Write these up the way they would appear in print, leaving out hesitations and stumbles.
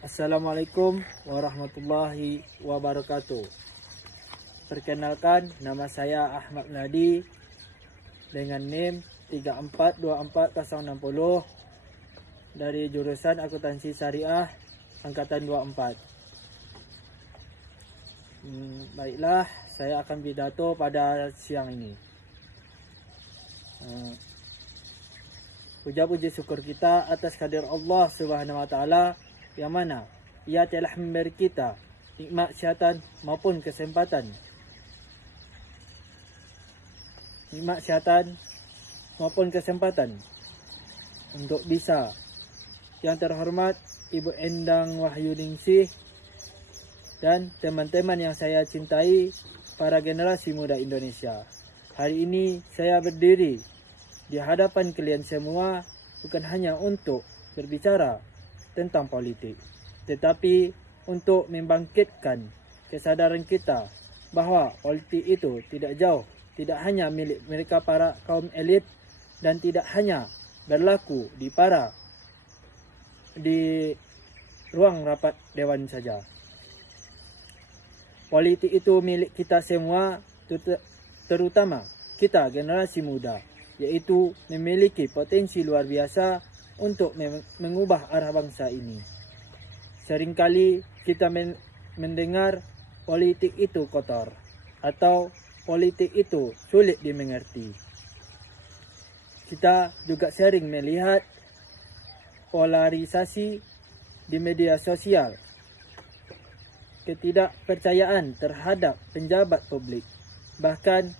Assalamualaikum warahmatullahi wabarakatuh. Perkenalkan, nama saya Ahmad Nadi dengan NIM 3424060 dari jurusan Akuntansi Syariah angkatan 24. Baiklah, saya akan pidato pada siang ini. Puja-puji syukur kita atas kehadirat Allah Subhanahu wa taala yang mana Ia telah memberi kita nikmat kesihatan maupun kesempatan. Nikmat kesihatan maupun kesempatan untuk bisa. Yang terhormat Ibu Endang Wahyuningsih dan teman-teman yang saya cintai, para generasi muda Indonesia. Hari ini saya berdiri di hadapan kalian semua bukan hanya untuk berbicara tentang politik, tetapi untuk membangkitkan kesadaran kita bahawa politik itu tidak jauh, tidak hanya milik mereka para kaum elit dan tidak hanya berlaku di ruang rapat dewan saja. Politik itu milik kita semua, terutama kita generasi muda, yaitu memiliki potensi luar biasa untuk mengubah arah bangsa ini. Seringkali kita mendengar politik itu kotor atau politik itu sulit dimengerti. Kita juga sering melihat polarisasi di media sosial, ketidakpercayaan terhadap penjabat publik, bahkan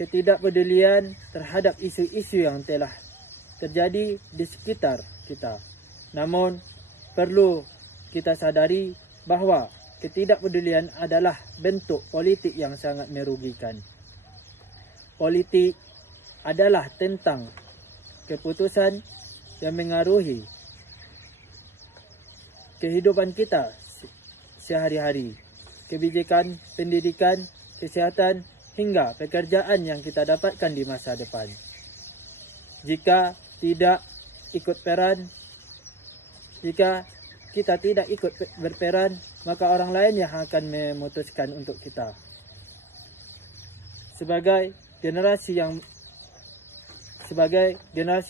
ketidakpedulian terhadap isu-isu yang telah terjadi di sekitar kita. Namun, perlu kita sadari bahawa ketidakpedulian adalah bentuk politik yang sangat merugikan. Politik adalah tentang keputusan yang mengaruhi kehidupan kita sehari-hari, kebijakan, pendidikan, kesihatan, hingga pekerjaan yang kita dapatkan di masa depan. Jika kita tidak ikut berperan, maka orang lain yang akan memutuskan untuk kita. Sebagai generasi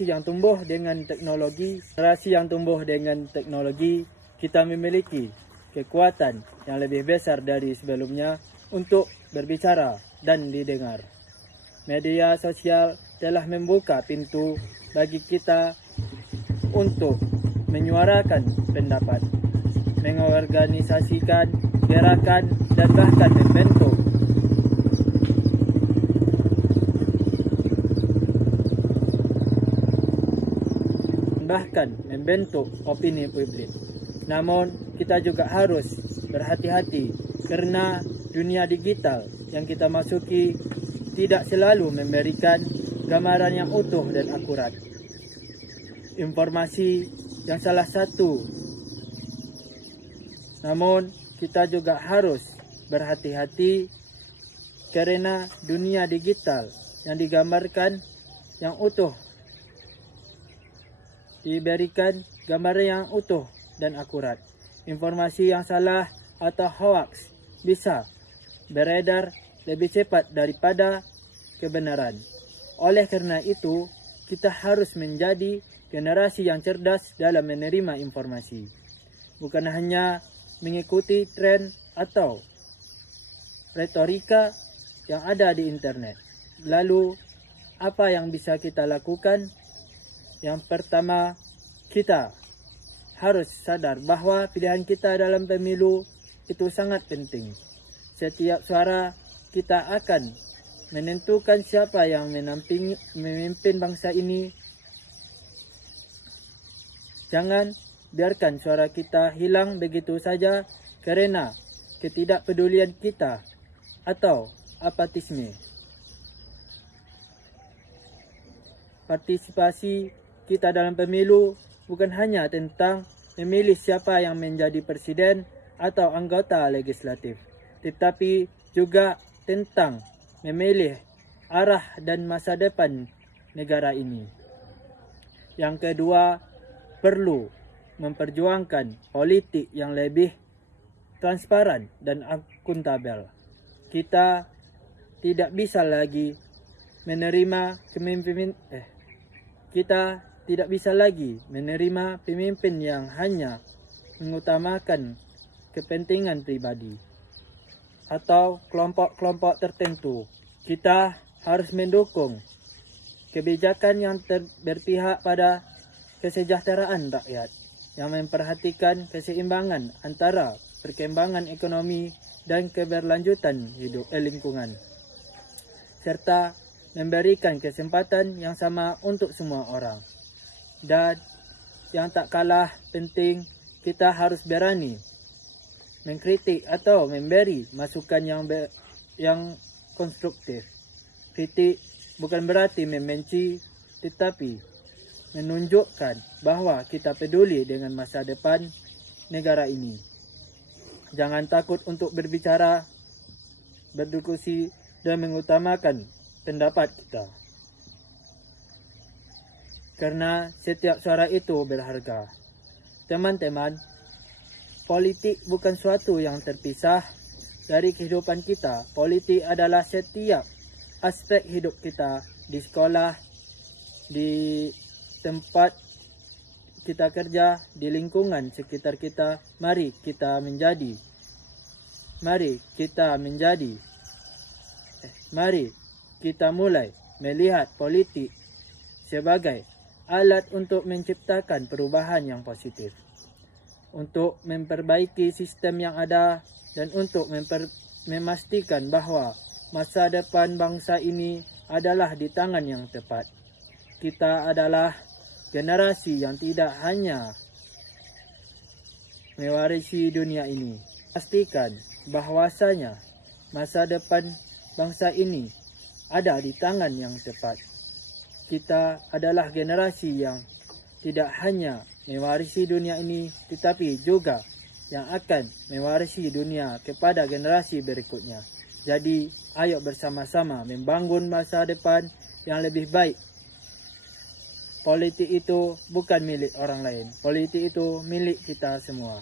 yang tumbuh dengan teknologi, kita memiliki kekuatan yang lebih besar dari sebelumnya untuk berbicara dan didengar. Media sosial telah membuka pintu bagi kita untuk menyuarakan pendapat, mengorganisasikan gerakan dan bahkan membentuk opini publik. Namun, kita juga harus berhati-hati karena dunia digital yang kita masuki tidak selalu memberikan gambaran yang utuh dan akurat. Informasi yang salah satu. Namun, kita juga harus berhati-hati karena dunia digital yang digambarkan yang utuh, diberikan gambaran yang utuh dan akurat. Informasi yang salah atau hoax bisa beredar lebih cepat daripada kebenaran. Oleh karena itu, kita harus menjadi generasi yang cerdas dalam menerima informasi. Bukan hanya mengikuti tren atau retorika yang ada di internet. Lalu, apa yang bisa kita lakukan? Yang pertama, kita harus sadar bahawa pilihan kita dalam pemilu itu sangat penting. Setiap suara kita akan menentukan siapa yang memimpin bangsa ini. Jangan biarkan suara kita hilang begitu saja karena ketidakpedulian kita atau apatisme. Partisipasi kita dalam pemilu bukan hanya tentang memilih siapa yang menjadi presiden atau anggota legislatif, tetapi juga tentang memilih arah dan masa depan negara ini. Yang kedua, perlu memperjuangkan politik yang lebih transparan dan akuntabel. Kita tidak bisa lagi menerima pemimpin yang hanya mengutamakan kepentingan pribadi atau kelompok-kelompok tertentu. Kita harus mendukung kebijakan yang berpihak pada kesejahteraan rakyat, yang memperhatikan keseimbangan antara perkembangan ekonomi dan keberlanjutan lingkungan, serta memberikan kesempatan yang sama untuk semua orang. Dan yang tak kalah penting, kita harus berani mengkritik atau memberi masukan yang konstruktif. Kritik bukan berarti membenci, tetapi menunjukkan bahwa kita peduli dengan masa depan negara ini. Jangan takut untuk berbicara, berdiskusi, dan mengutamakan pendapat kita. Karena setiap suara itu berharga. Teman-teman, politik bukan suatu yang terpisah dari kehidupan kita. Politik adalah setiap aspek hidup kita, di sekolah, di tempat kita kerja, di lingkungan sekitar kita. Mari kita mulai melihat politik sebagai alat untuk menciptakan perubahan yang positif, untuk memperbaiki sistem yang ada, dan untuk memastikan bahwa masa depan bangsa ini adalah di tangan yang tepat. Kita adalah generasi yang tidak hanya mewarisi dunia ini. Pastikan bahwasanya masa depan bangsa ini ada di tangan yang tepat. Kita adalah generasi yang tidak hanya mewarisi dunia ini, tetapi juga yang akan mewarisi dunia kepada generasi berikutnya. Jadi, ayo bersama-sama membangun masa depan yang lebih baik. Politik itu bukan milik orang lain. Politik itu milik kita semua.